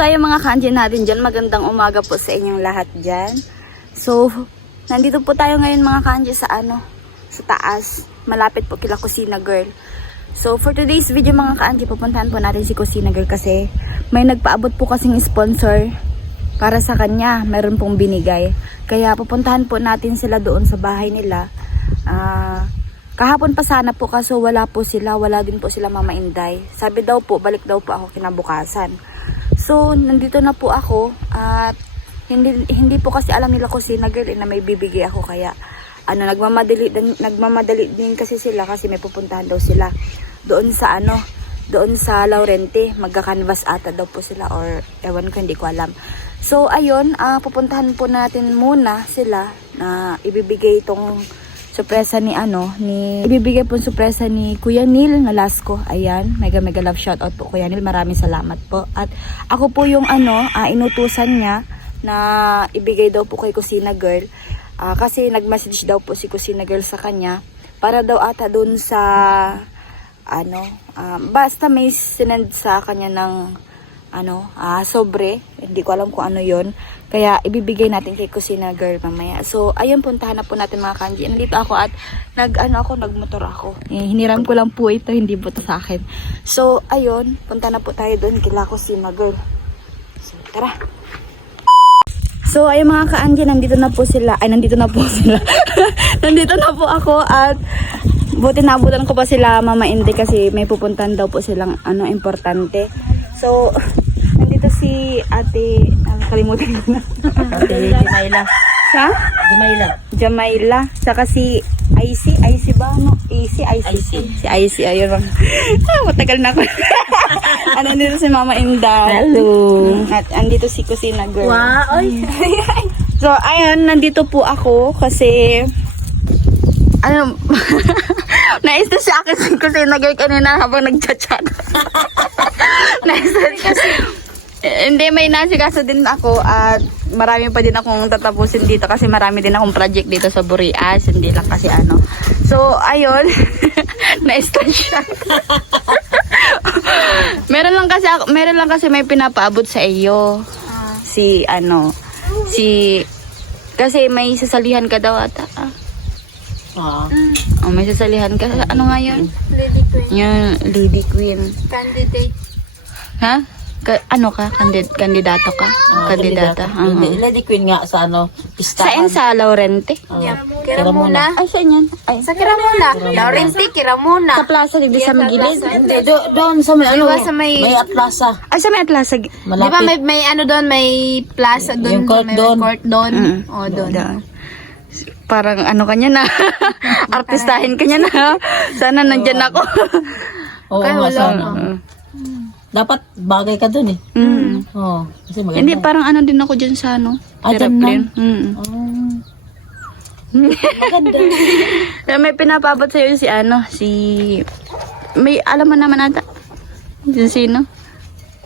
So yung mga kanji natin dyan, magandang umaga po sa inyong lahat dyan. So, nandito po tayo ngayon mga kanji sa ano, sa taas. Malapit po kila Kusina Girl. So, for today's video mga kanji, pupuntahan po natin si Kusina Girl kasi may nagpaabot po kasing sponsor para sa kanya. Meron pong binigay. Kaya pupuntahan po natin sila doon sa bahay nila. Ah... Kahapon pa sana po kaso wala po sila, wala din po sila Mama Inday. Sabi daw po, balik daw po ako kinabukasan. So, nandito na po ako at hindi hindi po kasi alam nila ko si girl eh, na may bibigay ako. Kaya ano nagmamadali nagmamadali din kasi sila kasi may pupuntahan daw sila doon sa ano doon sa Laurente. Magka-canvas ata daw po sila or ewan ko hindi ko alam. So ayun ah, pupuntahan po natin muna sila na ibibigay itong sorpresa ni ano ni ibibigay po yung sorpresa ni Kuya Neil Nalasco ayan mega mega love shout out po Kuya Neil. Maraming salamat po. At ako po yung ano ah, inutusan niya na ibigay daw po kay Kusina Girl. Ah, kasi nag-message daw po si Kusina Girl sa kanya para daw ata doon sa ano ah, basta may sinend sa kanya ng ano ah, sobre. Hindi ko alam kung ano yon kaya ibibigay natin kay Kusina Girl mamaya so ayun puntahan na po natin mga kanji nandito ako at nag ano ako nagmotor ako eh, hiniram ko lang po ito hindi po to sa akin so ayun punta na po tayo doon kila Kusina Girl so tara So, ayun mga ka-Angie, nandito na po sila. Ay, nandito na po sila. nandito na po ako at buti nabutan ko pa sila Mama Inday kasi may pupuntan daw po silang ano importante. So, nandito si ate, ah, kalimutan ko na. Ate Jimayla. Sa? Jimayla. Jamaila. Saka si Icy. Icy ba? No? Icy. Icy. Icy. Si Icy. Ayun ah, matagal na ako. ano nandito si Mama Inday. Hello. At andito si Kusina Girl. Wow. Ay. So, ayun, nandito po ako kasi, ano, nais na sa akin si Kusina Girl kanina habang nagchat-chat. nais na Eh, Hindi, may nasikaso din ako at marami pa din akong tatapusin dito kasi marami din akong project dito sa Burias. Hindi lang kasi ano. So, ayun. Na-stress siya. meron lang kasi ako, meron lang kasi may pinapaabot sa iyo. Si ano, si kasi may sasalihan ka daw ata. Ah. Ah. Oh, may sasalihan ka. Ano nga yun? Lady Queen. Yung Lady Queen. Candidate. Ha? Ka, ano ka? Kandid, kandidato ka? Ah, Kandidata. Lady, Uh-huh. Lady Queen nga sa ano, Saan pistahan. sa Laurente? Ah, Yeah. Kiramuna. Ay, saan yan? Ay, Sa Kiramuna. Laurenti, Kiramuna. sa plaza, di sa may gilid. Hindi, do, doon sa may ano, Diba sa may- may atlasa. Ay, sa may atlasa. Di ba Malapit. may, may ano doon, may plaza doon. Yung court may doon. court doon. Mm. O, doon. Doon. Parang ano kanya na. Artistahin kanya na. Sana nandyan ako. Oo, Kaya nga wala sana. Dapat bagay ka doon eh. Mm. Oo, kasi maganda. Hindi, parang ano din ako dyan sa ano. Ah, dyan aeroplane. Mm. Oh. Maganda. Kaya may pinapabot sa'yo si ano, si... May alam mo naman ata. Si sino?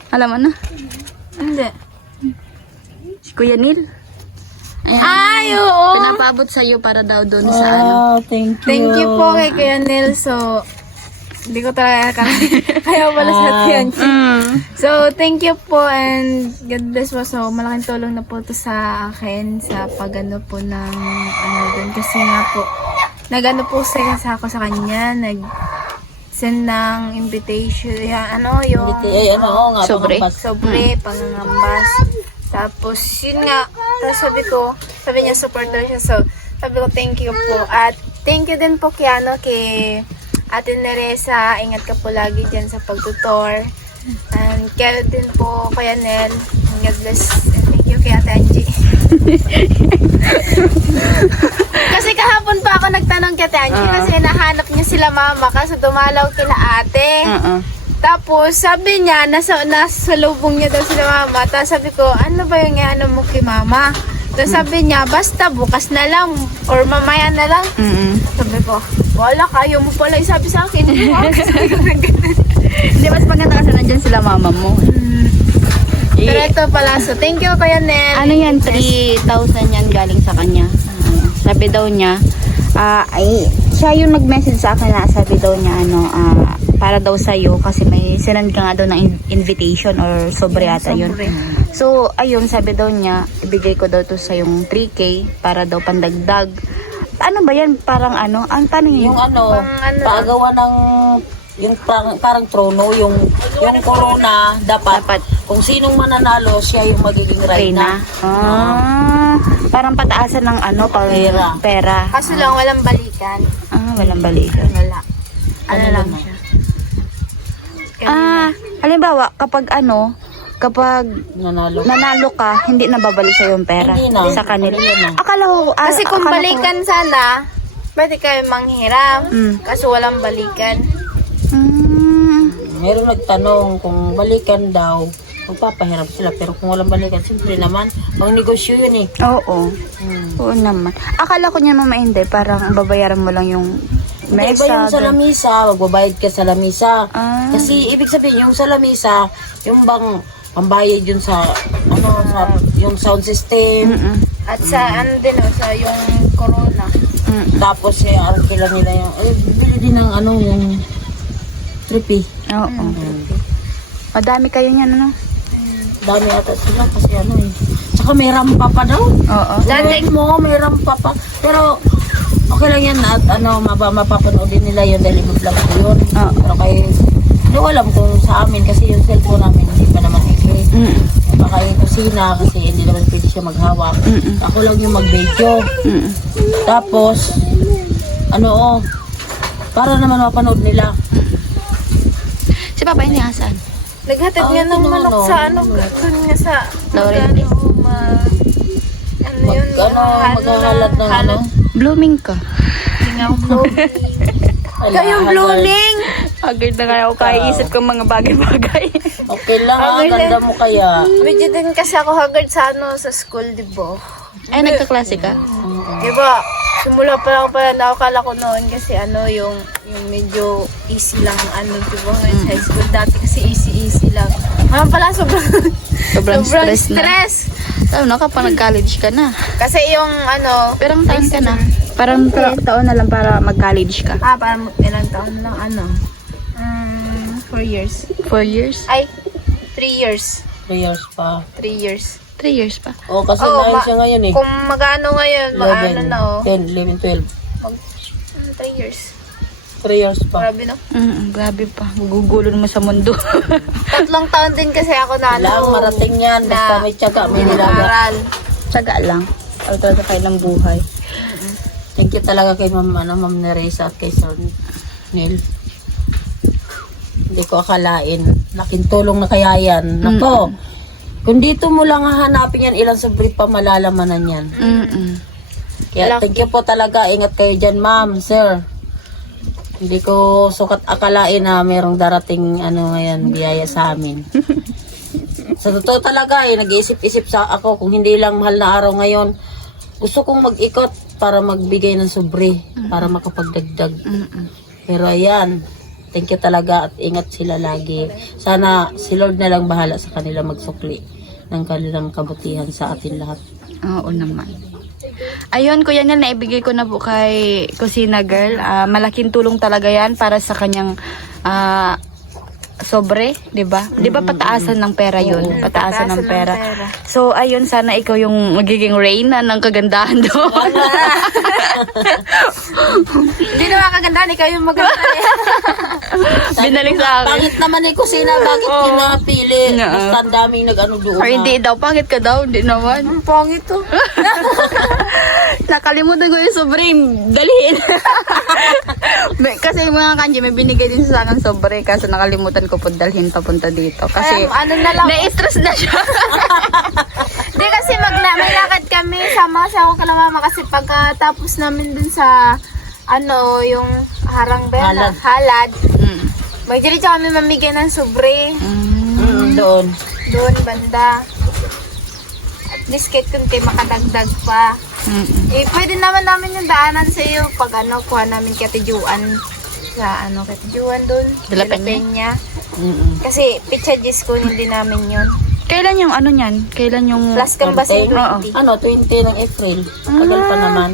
Alam mo na? Hindi. Si Kuya Neil. Ay, oo. Pinapabot sa'yo para daw doon sa ano. Wow, thank you. Thank you po kay Kuya Nel. Hindi ko talaga kaya wala sa Ah. Tianchi. Mm. So, thank you po and God bless po. So, malaking tulong na po to sa akin sa pagano po ng ano doon. Kasi nga po, nagano po sa, sa ako sa kanya, nag send ng invitation, yan, ano, yung ay, ano, oo nga. Sobre. pangambas. sobre, pangangambas. Tapos, yun nga, tapos sabi ko, sabi niya, supporter siya. So, sabi ko, thank you po. At thank you din po kay, ano, kay Ate Neresa. Ingat ka po lagi dyan sa pagtutor. And kaya din po, Kuya Nel. God bless. And thank you kay Ate Angie. kasi kahapon pa ako nagtanong kay Angie Ah. kasi nahanap niya sila mama kasi dumalaw kila ate. Uh-uh. Tapos, sabi niya, nasa, nasa lubong niya daw sila mama. Tapos sabi ko, ano ba yung ano mo kay mama? Tapos sabi niya, basta bukas na lang or mamaya na lang. Mm-mm. Sabi ko, wala kayo mo pala isabi sa akin. Hindi, mas maganda kasi nandyan sila mama mo. Pero Eh, ito pala, so thank you Kuya Nel. ano yan, 3,000 yan galing sa kanya. Sabi daw niya, ah, ay, siya yung nag-message sa akin na sabi daw niya, ano, ah, para daw sa'yo kasi may sinend ka nga daw ng in- invitation or sobre yata yun. Sobre. So, ayun, sabi daw niya, ibigay ko daw to sa yung 3K para daw pandagdag. Ano ba yan? Parang ano? Ang paano yun? Yung ano, Pang ano? pagawa ng yung parang, parang trono, yung yung corona, dapat, Dapat. kung sinong mananalo, siya yung magiging Reyna. reyna. Ah, parang pataasan ng ano, pang Pera. pera. Kaso lang walang balikan. Ah, walang balikan. Wala. Ano Ano lang naman? siya. Ah, halimbawa, kapag ano, kapag Nanalo. nanalo ka, hindi na babalik sa yung pera Hindi na. sa kanila. Hindi na. Akala ko, ah, Kasi kung akala ko- balikan sana, pwede kayo manghiram. Mm. Kaso walang balikan. Mm, Meron nagtanong kung balikan daw, magpapahirap sila. Pero kung walang balikan, siyempre naman, pang negosyo yun eh. oo. Hmm. Oo naman. Akala ko niya mama hindi, parang babayaran mo lang yung May iba mesa. yung sa gan- lamisa, magbabayad ka sa lamisa. Ah. Kasi ibig sabihin, yung sa lamisa, yung bang pambayad yun sa, ano, sa, yung sound system. Mm-mm. At sa ano din, oh, sa yung corona. Mm. Tapos, eh, arkila nila yung, eh, bili din ng ano, yung trippy. Oo. Madami kayo niyan, ano? Dami ata sila kasi ano eh. Tsaka may rampa pa daw. Oo. Dati mo, may rampa pa. Pero, okay lang yan at ano, mapa, mapapanood din nila yun dahil i-vlog ko yun. Oo. Pero kay, hindi ko alam kung sa amin kasi yung cellphone namin hindi pa naman. Mm. Baka yung kusina kasi hindi naman pwede siya maghawak. Mm-mm. Ako lang yung mag-video. Mm. Tapos, ano oh, para naman mapanood nila. Si Papa hindi asan? Naghatid Ah, nga ito ng na, manok ano. sa ano, dun nga sa, Laurel. ano, ano yun, ano, halo maghahalad na- ng ano. Blooming ka. Hindi nga ako blooming. Kayong blooming! Agad na kaya ako kaiisip kong mga bagay-bagay. Okay lang, ah, Okay ganda mo kaya. Medyo din kasi ako haggard sa ano, sa school, di ba? Ay, nagkaklase ka? Di ba? Simula pa lang pala nakakala ko noon kasi ano yung yung medyo easy lang ano di ba ngayon sa high school dati kasi easy easy lang. Ngayon pala sobrang Sobrang stress na. stress. Ano na kapag nag-college ka na? Kasi yung ano Pero ang taon ka na? Parang ilang taon na lang para mag-college ka? ah parang ilang taon lang ano four years. Four years? Ay, three years. Three years pa. Three years. Three years pa. Oh, kasi Oo, nine ma- siya ngayon eh. Kung magano ngayon, mag-ano 11, na oh. 10, 11, 12. Mag, mm, three years. Three years pa. Grabe no. Mm, grabe pa. Gugulon mo sa mundo. Tatlong taon din kasi ako na ano. Kailangan marating yan. Basta na- may tiyaga, may nilaga. Tsaga lang. Ano talaga kayo ng buhay. Thank you talaga kay Ma'am, ano, Ma'am Neresa at kay Sir Neil. Hindi ko akalain. Laking tulong na kaya yan. Nako. Kung dito mo lang hahanapin yan, ilang sobre pa malalamanan yan. Mm-mm. Kaya thank you po talaga. Ingat kayo dyan, ma'am, sir. Hindi ko sukat akalain na merong darating ano ngayon, biyaya sa amin. sa totoo talaga eh, nag-iisip-isip sa ako kung hindi lang mahal na araw ngayon. Gusto kong mag-ikot para magbigay ng sobre, para makapagdagdag. Pero ayan, thank you talaga at ingat sila lagi. Sana si Lord na lang bahala sa kanila magsukli ng kanilang kabutihan sa atin lahat. Oo naman. Ayun, Kuya Nel, naibigay ko na po kay Kusina Girl. Ah, malaking tulong talaga yan para sa kanyang ah, sobre, 'di ba? 'Di ba pataasan ng pera 'yun? Pataasan ng pera. So, ayun, sana ikaw yung magiging reyna ng kagandahan doon. Hindi na makaganda, ikaw yung maganda eh. Binalik sa akin. Pangit naman ni Kusina, bakit pinapili? Oo. Basta ang daming nag-ano doon. Or hindi daw, pangit ka daw, hindi naman. Ang pangit to. Nakalimutan ko yung sobre, dalhin. May- kasi yung mga kanji, may binigay din sa akin sobre, kasi nakalimutan ko po dalhin papunta dito. Kasi, Ay, ano na lang. na-stress na siya. Hindi kasi magla may lakad kami. Sama kasi ako kala mama kasi pagkatapos namin dun sa ano, yung harang ba? yun? Halad. Halad. mm. May diretso kami mamigay ng sobre. Mm. Mm, doon. Doon, banda. At least kahit kunti makadagdag pa. Mm-mm. Eh, pwede naman namin yung daanan sa iyo pag ano, kuha namin kay Tijuan. Sa ano, kay Tijuan doon. De La Peña? Mm-mm. Kasi pizza disco hindi namin yun. Kailan yung ano niyan? Kailan yung... Plus kang basi Oo. 20. Ano, 20 ng April. Tagal pa naman.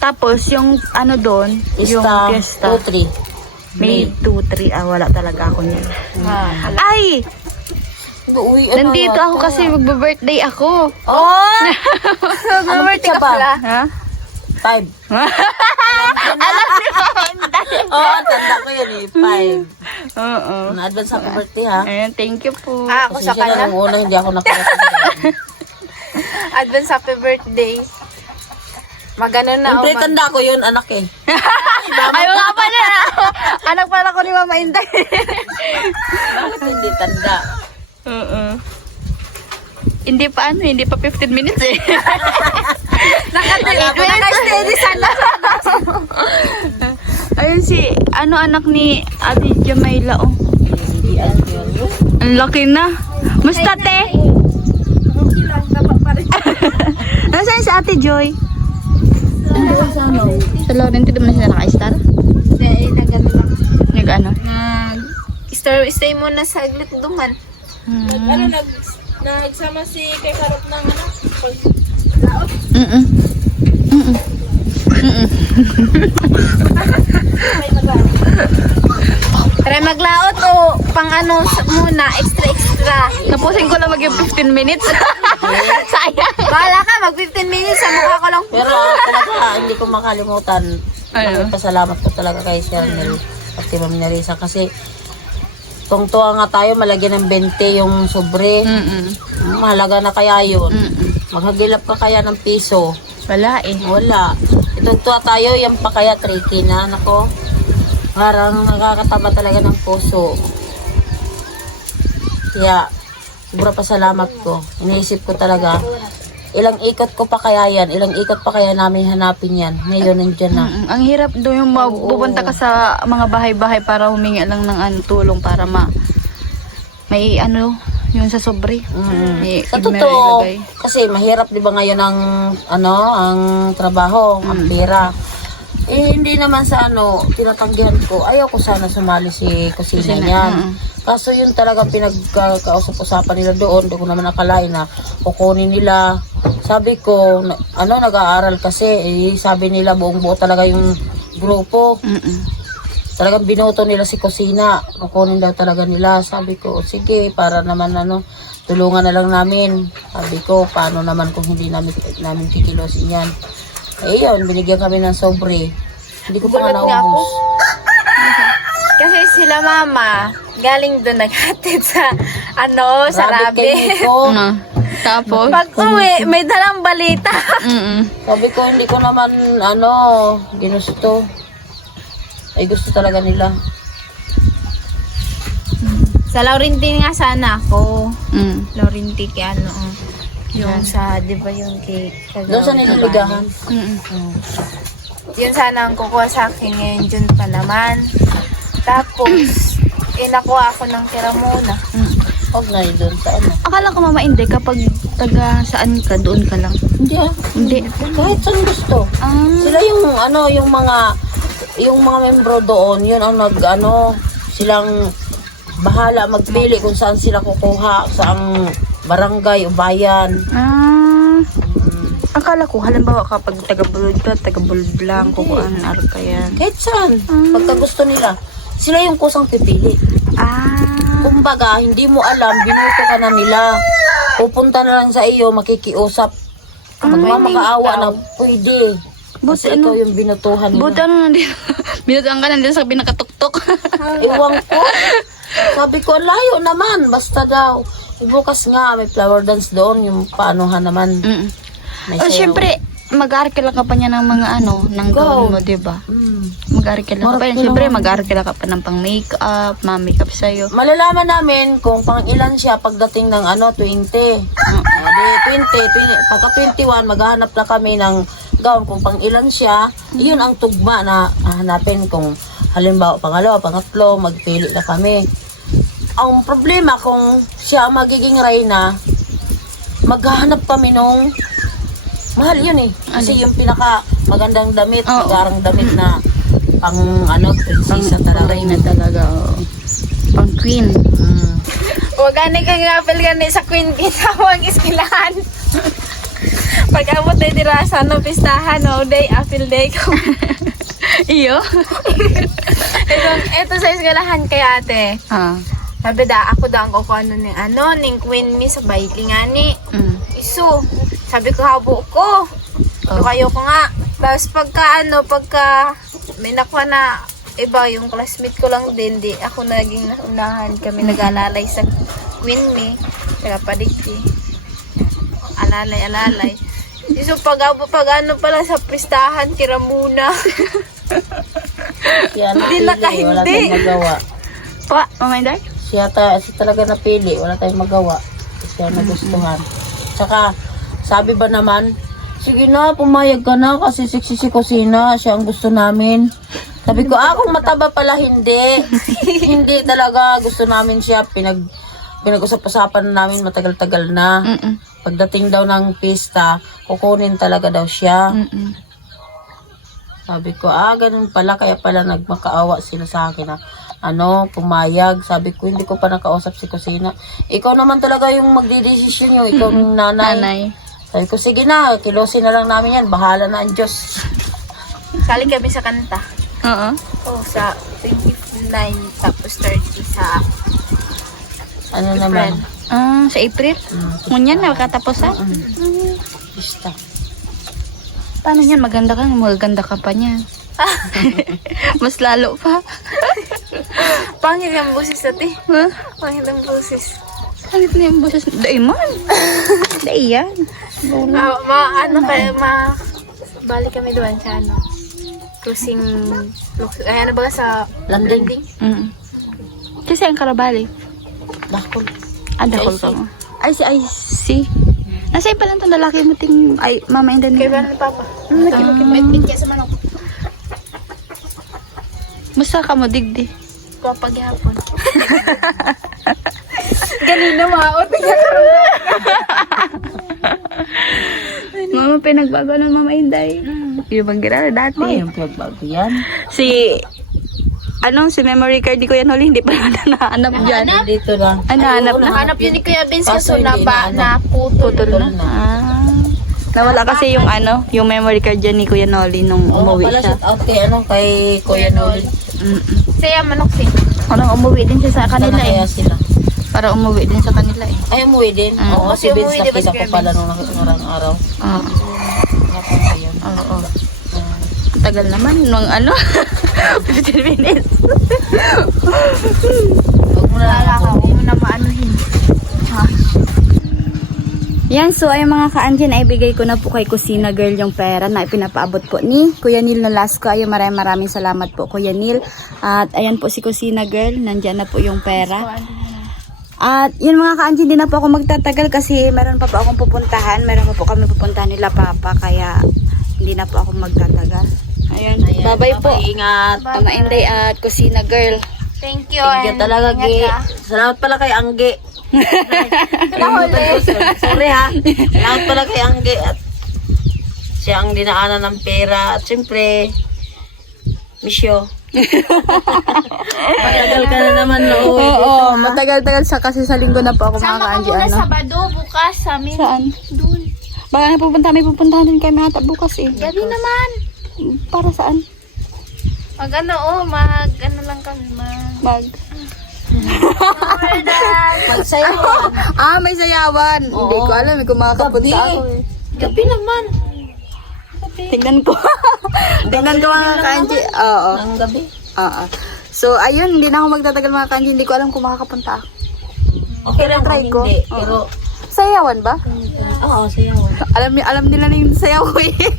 Tapos, yung ano doon, yung Pista, fiesta. 2-3. May 2, 3. Ah, wala talaga ako niyan. Ah, Ay! Uuwi, ano, Nandito ako kasi magbe-birthday ako. Oh! Anong Birthday pizza ka pala. Ha? Five. Oo, oh, tanda ko yun eh. Five. Oo. Na-advance happy birthday ha. Ayan, thank you po. Ah, ako sa Pasensya na kanya. nung una, hindi ako nakarating. Advance happy birthday. Magano na Siyempre, mag- tanda ko yun, anak eh. Ay, nga pala. Anak pala ko ni Mama Inday. Bakit hindi tanda? Oo. Hindi pa ano, hindi pa 15 minutes eh. Naka-steady sana. Ayun si, ano anak ni Ate Jamaila oh. Hindi. Ang laki na. Musta te? Nasaan si Ate Joy? Sa Laurenti, di mo na sila naka-star? Hindi, nagano lang. Nag ano? Nag... Stay, muna sa aglit duman. Hmm. Ano, nag, nagsama si kay Karot ng ano? Mm-mm. Mm-mm. Mm-mm. Tara maglaot o pang ano muna, extra extra. Tapusin ko lang mag 15 minutes. Sayang. Bahala ka, mag 15 minutes sa mukha ko lang. Pero talaga, hindi ko makalimutan. Ano? Pasalamat ko talaga kay Sir Nel at kay Ma'am Nerissa kasi tungtuwa nga tayo, malagyan ng 20 yung sobre. Mm-mm. Mahalaga na kaya yun. Mm-mm. Maghagilap ka kaya ng piso. Wala eh. Wala. Itugtuwa tayo, yan pa kaya tricky na. Nako, parang nakakataba talaga ng puso. Kaya, sobra pasalamat ko. Iniisip ko talaga, ilang ikot ko pa kaya yan, ilang ikot pa kaya namin hanapin yan. Ngayon, nandiyan na. Mm-mm. Ang hirap doon yung mapupunta ka sa mga bahay-bahay para humingi lang ng ano, tulong para ma may ano yung sa sobre. Mm. Eh, Sa totoo, kasi mahirap 'di ba ngayon ang ano, ang trabaho, ang pera. Eh hindi naman sa ano, tinatanggihan ko. Ayaw ko sana sumali si kusina Kusina, niyan. mm. Kaso yun talaga pinagkausap-usapan nila doon, hindi ko naman nakalain na kukunin nila. Sabi ko, na- ano, nag-aaral kasi, eh, sabi nila buong buo talaga yung grupo. Mm-mm. Talagang binoto nila si Kusina. Kukunin daw talaga nila. Sabi ko, sige, para naman ano, tulungan na lang namin. Sabi ko, paano naman kung hindi namin, namin kikilosin yan. Eh yun, binigyan kami ng sobre. Hindi ko pa nga Gulat nga ako. naubos. Kasi sila mama, galing doon naghatid sa ano, sa kay rabi. Nico. Ano? Tapos? Pag uwi, may dalang balita. Mm-mm. Sabi ko, hindi ko naman, ano, ginusto. Ay, gusto talaga nila. Sa Laurentine nga sana ako. Mm. Laurentine kay ano, oh. Yung sa, di ba yung kay Doon sa nililigahan. Mm-mm. Yun sana ang kukuha sa akin ngayon, June pa naman. Tapos, eh, nakuha ako ng tira muna. Mm. Huwag na yun doon sa ano. Akala ko mama hindi kapag taga saan ka doon ka lang. Hindi ah. Hindi. Kahit saan gusto. Ah. Sila yung ano, yung mga yung mga membro doon, yun ang nag ano, silang bahala magpili kung saan sila kukuha, saang barangay o bayan. Ah. Akala ko, halimbawa kapag taga-bulod ka, taga-bulod lang, kukuhaan ar ka yan. Kahit saan, pagka gusto nila, sila yung kusang pipili. Ah. Kumbaga, hindi mo alam, binuto ka na nila. Pupunta na lang sa iyo, makikiusap. Magmamakaawa na pwede. Buti Kasi ano, ikaw yung binutuhan nila. buti ano nandito. Binutuan ka nandito sa pinakatuktok. Iwang ko. Sabi ko, layo naman. Basta daw. Bukas nga, may flower dance doon. Yung paanuhan naman. Mm. May Oh, sayaw. syempre, mag-arkila ka pa niya ng mga ano, ng Go. gown mo, di ba? Mm. Mag-arkila ka pa yan. Syempre, lang. mag-arkila ka pa ng pang makeup, ma-makeup sa'yo. Malalaman namin kung pang ilan siya pagdating ng ano, 20. Mm. Ah, di 20, 20. Pagka 21, maghahanap na kami ng gown kung pang ilan siya. Iyon ang tugma na hanapin kung halimbawa pangalawa, pangatlo, magpili na kami. Ang problema kung siya magiging reyna, maghahanap kami nung mahal yun eh. Kasi yung pinaka magandang damit, Oo. magarang damit na pang ano, prinsesa talaga. Pang na talaga, oo. Pang queen. Mm. Huwag gani kang apel gani sa Queen Ginawang iskilahan. Pag abot na dira sa no pistahan, no day, apple day ko. Iyo? ito, ito sa eskwelahan kay ate. Ah. Sabi da, ako da ang kukuha ano ng ano, ning queen me sa nga ni. Mm. Isu. Sabi ko, habo ko. So, kayo ko nga. Tapos pagka ano, pagka may nakuha na iba, yung classmate ko lang din, di ako naging unahan. Kami nag-alalay sa Queen Me, sa Padigti. Alalay, alalay. So, pag, pag ano pala sa pistahan, tira muna. Hindi wala tayong magawa. Pa, Mamay Day? Siya, ta, siya talaga napili, wala tayong magawa. Siya nagustuhan. Tsaka, sabi ba naman, sige na, pumayag ka na kasi sexy si Kusina, siya ang gusto namin. Sabi ko, ah, kung mataba pala, hindi. hindi talaga, gusto namin siya, pinag, pinag-usap-usapan na namin matagal-tagal na. Mm-mm. Pagdating daw ng pista, kukunin talaga daw siya. Mm-mm. Sabi ko, ah, ganun pala, kaya pala nagmakaawa sila sa akin na, ano, pumayag. Sabi ko, hindi ko pa nakausap si Kusina. Ikaw naman talaga yung magdidesisyon yung ikaw yung nanay. Nanay. Sabi ko, sige na, kilosin na lang namin yan, bahala na ang Diyos. Sali kami sa kanta. Oo. Oh, sa 29 tapos 30 sa Ano naman? Ah, sa April? Mm, Ngunyan na, katapusan? mm, pista. Paano yan? Maganda ka, maganda ka pa niya. Mas lalo pa. Pangit ang boses natin. Ha? Pangit ang boses. Pangit na yung boses. Dai man. Dai yan. Ma, ma, ano kaya, ma, balik kami doon sa ano, cruising, ay ano ba sa Landing. landing? Mm. Kasi ang karabali. Dakol. Ah, dakol ka mo. Ay, si, ay, si. Nasaan pa lang itong lalaki mo ting, ay, mama and Kaya ba ni Papa? Ah. sa manok. musta ka mo digdi? Kapag hapon. Ganina maot. Mama, pinagbago ng mama Inday. Yung mag dati. May yung pinagbago yan. Si, anong, si memory card ni Kuya Noli, hindi pa naman nahanap dyan. Dito lang. Ah, nahanap na? Nahanap yun ni Kuya Vince Kaso na ba, na, na putol. Putol na. Ah. Nawala kasi yung ano, yung memory card dyan ni Kuya Noli nung Oo, umuwi pala siya. shout out kay, ano, kay Kuya Noli. Mm Saya manok sin. Ano, umuwi din siya sa Kanila eh. sila. Para umuwi din sa kanila eh. Ay, umuwi din. Ah. Oo, Kasi si Vince nakita si ko pala nung nakarang araw. Oo. Oo. oo. Tagal naman nung ano. 15 minutes. Huwag mo na Wala ka, huwag mo na maanuhin. Yan, so ay mga ka-Anjin, ay bigay ko na po kay Kusina Girl yung pera na ipinapaabot po ni Kuya Neil Nolasco. Ay maraming maraming salamat po Kuya Neil. At ayan po si Kusina Girl, nandyan na po yung pera. At yun mga ka-Anjin, hindi na po ako magtatagal kasi meron pa po akong pupuntahan. Meron pa po kami pupuntahan nila Papa, kaya hindi na po ako magtatagal. Ayan, Ayan, bye-bye po. Ingat. Mama Inday at Kusina Girl. Thank you. Ingat and talaga, Gi. Salamat pala kay Angge. Sorry ha. Salamat pala kay Angge. At siya ang dinaanan ng pera. At siyempre, misyo. Matagal ka na naman na uwi dito. Oo, matagal-tagal sa kasi sa linggo na po ako mga Sama ka muna Ano? Sabado, bukas sa amin. Saan? Doon. Baka na pupunta, may pupuntahan din kami ata bukas eh. Gabi naman. Para saan? Mag ano, oh, mag ano lang kami, mag... Mag. Magsayawan. Ah, may sayawan. Oo. Hindi ko alam kung makakapunta Gabi. ako eh. Gabi naman. Tingnan ko. Tingnan ko mga kanji. Oo. Ang gabi. Oo. So, ayun, hindi na ako magtatagal mga kanji. Hindi ko alam kung makakapunta ako. Okay lang Try ko. hindi. Oo. Pero, Sayawan ba? oo, sayawan. Alam, ni- alam nila na yung sayaw ko eh.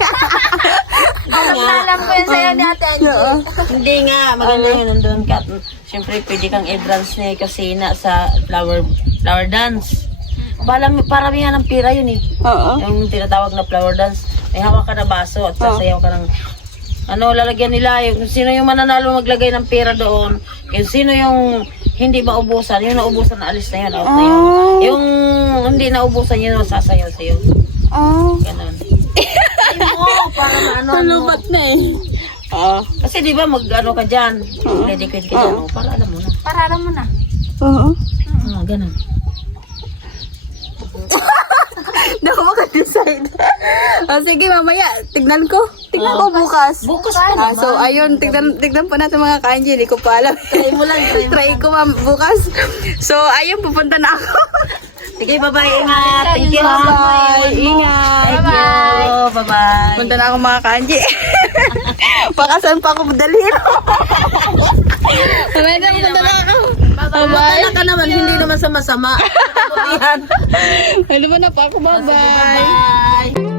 Na ni Ate Angie. Oo. Hindi nga, maganda yun nandun ka. Siyempre, pwede kang i-dance ni Kasina sa flower flower dance. Para, paramihan ng pira yun eh. Oo. Yung tinatawag na flower dance. May hawak ka na baso at sasayaw ka ng ano, lalagyan nila yung sino yung mananalo maglagay ng pera doon. Yung sino yung hindi maubusan, yung naubusan na alis na yun, out na yun. Oh. Yung hindi naubusan yun, sasayaw sa'yo. Oh. Ganon. Ay mo, para maano. ano. Palubat na eh. Oo. Kasi di ba mag ano ka dyan, Oo. dedicate ka dyan, oh, para alam mo na. Para alam mo na. Oo. Ah, ganun. Hindi ako makadecide. oh, sige, mamaya. Tignan ko. Tignan ko bukas. Bukas pa Ah, so, ayun. Tignan, tignan po natin mga kanji. Hindi ko pa alam. Try mo lang, try mo. Try ko ma'am bukas. So, ayun. Pupunta na ako. Sige, bye-bye. Ingat. Thank you. Bye. Ingat. You. Bye-bye. Punta na ako mga kanji. Pakasan pa ako dalhin. Mamaya na, punta na ako. Bye-bye. Ka naman, hindi naman sa masama. Ano ba na pa ako? Bye-bye. Bye.